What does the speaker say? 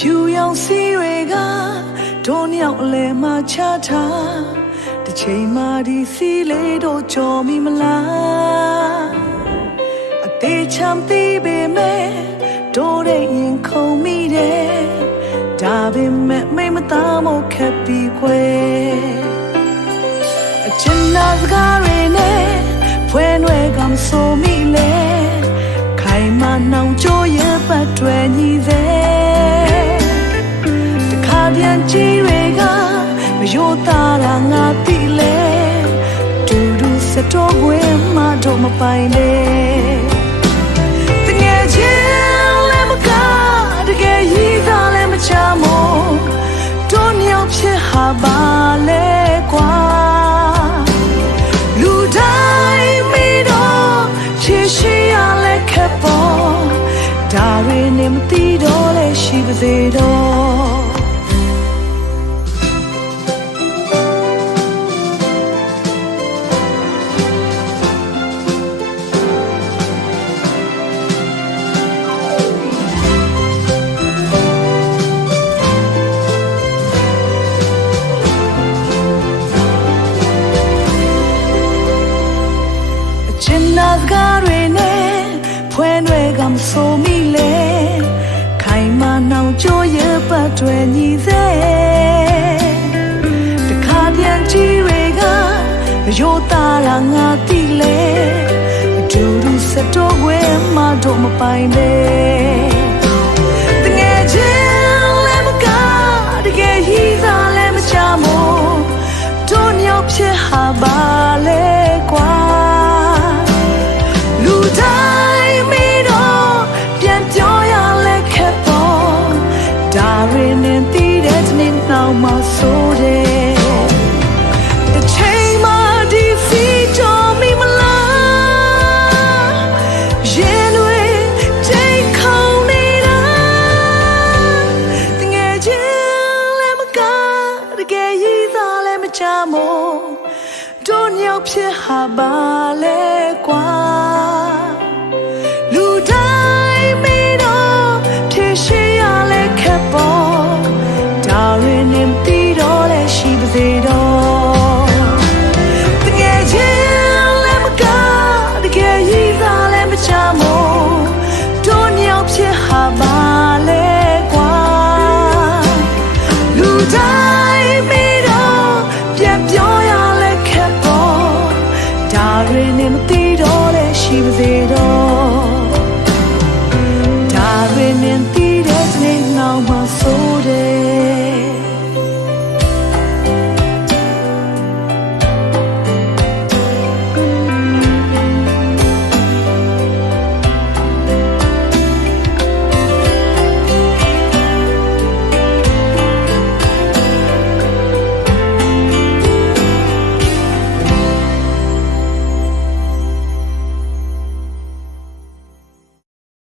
ဖြူရောင်စီတွေကဒုံရောက်အလဲမှာချထားတစ်ချိန်မှဒီစီလေးတို့ကြော်မိမလားအသေးချမ်းသေးပေမဲ့တို့ရဲ့ရင်ခုန်မိတယ်ဒါပေမဲ့မိမသားမခက်ပြီးခွဲအချင်းနာစကားတွေနဲ့ဖွယ်နွယ်ကမဆိုမိလေ ရိုးသားတာငါသိလဲဒူဒူစတော့ွယ်မှတော့မပိုင်လဲတကယ်ချင်းလည်းမကတကယ်ရည်သားလည်းမချမို့တို့ညောင်ဖြစ်ဟာပါလေကွာလူတိုင်းမိတော့ချစ်ရှိရလဲခက်ပေါ်ဒါရင်းနဲ့မသိတော့လဲရှိပါစေတော့ ညီစေတခါပြန်ကြည့်တွေကမရိုးသားတာငါသိလေအတူတူစတော့ွယ်မှတော့မပိုင်ပဲ ဖြစ်ဟာပါလေကွာ တီးတဲ့နေ့နောက်မှာဆိုတဲ့